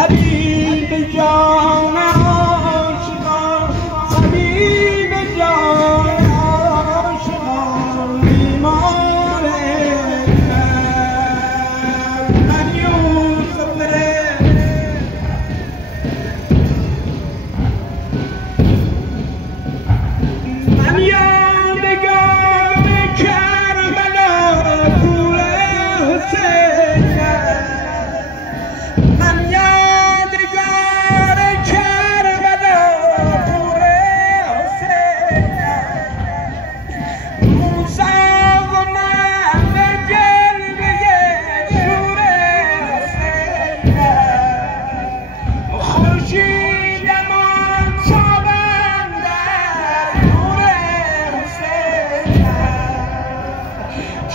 طبیب جان عاشقان، طبیب جان عاشقان، بیمار من یوسف، من یادگار کربلا پور حسین، من یادگار کربلا پور حسین، موسی و من به جلوه شور حسین، خورشیدمان تابنده نور حسین،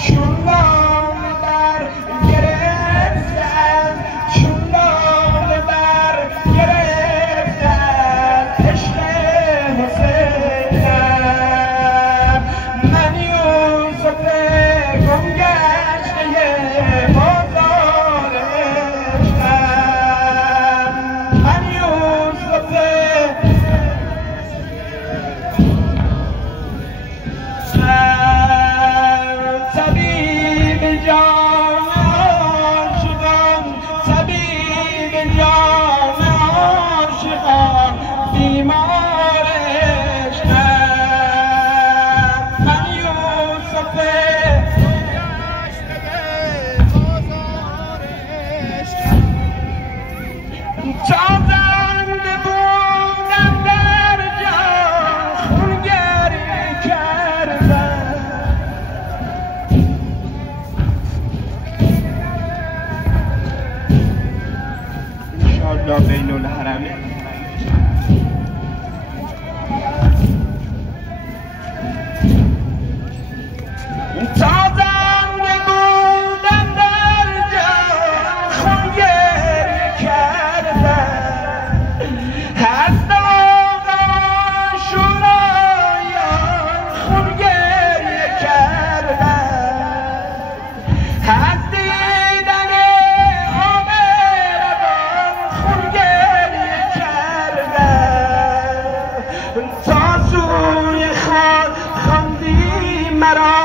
چون لاله بر گرفتن، چون لاله بر گرفتن عشق حسینم، من یوسف گم گشته بازار عشقم، من یوسف طبیب جان عاشقان، طبیب جان عاشقان، بیمار عشقم، من یوسف تا زنده بودم در جان خون گریه کردم، انشاءالله بین الحرمین. تا زنده بودم در جان خون گریه کردم، از داغ آشنایان خون گریه کردم، از دیدن آب روان خون گریه کردم، تا سوی خود خواندی مرا